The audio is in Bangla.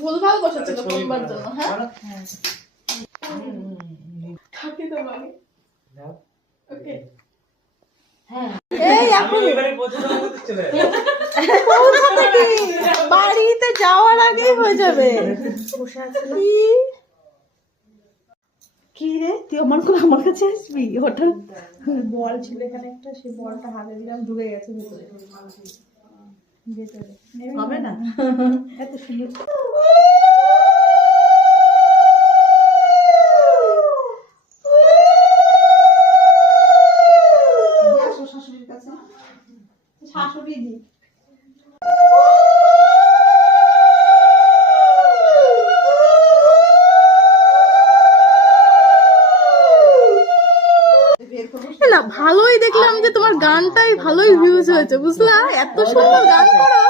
ভুলভাল বসাচ্ছিল বলবার জন্য। হ্যাঁ খাকি তো মানে ওকে। এই এখন বাড়িতে যাওয়ার আগেই হয়ে যাবে। কি রে তুই আমার কাছে আসবি হঠাৎ? বল ছিল এখানে একটা, সেই বলটা হাতে দিলাম ঢুকে গেছে ভিতরে। হবে না এত সুন্দর। শাশুড়ির কাছে শাশুড়ি দি না ভালোই দেখলাম যে তোমার গানটাই ভালোই ভিউজ হয়েছে বুঝলা, এত সুন্দর গান করো।